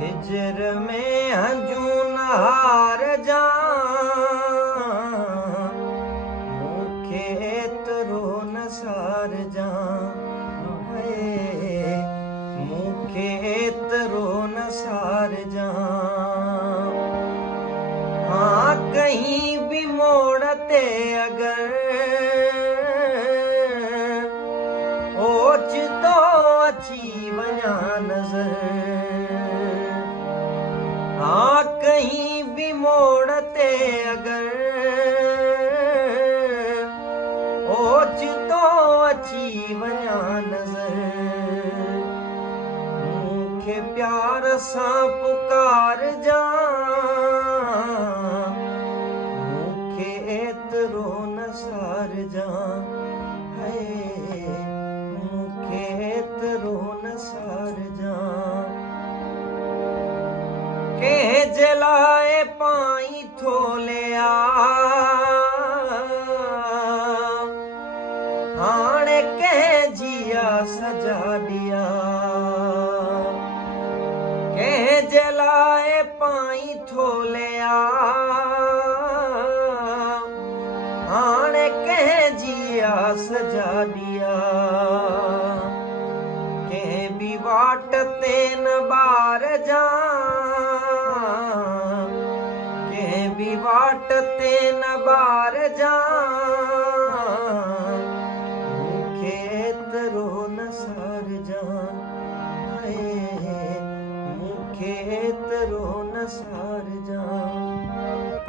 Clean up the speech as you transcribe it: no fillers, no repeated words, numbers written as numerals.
हिजर में हंजू नहार जा मूंखे एतिरो न सार जा मूंखे एतिरो न सार जा हाँ कहीं भी मोड़ ते अगर ओचितो अची वञा नज़र हाँ कहीं भी मोड़ ते अगर ओचितो अची वञा नज़र मूंखे प्यार सां पुकार जा मूंखे एतिरो न सार जा मूंखे एतिरो न सार जा कंहिंजे लाइ पाई थो लिया हाणे कंहिंजी सजा ॾिया कंहिंजे लाइ पाई थो लिया हाणे कंहिंजी सजा ॾिया कंहिं बि वाट ते न ॿार जा कंहिं बि वाट ते न ॿार जा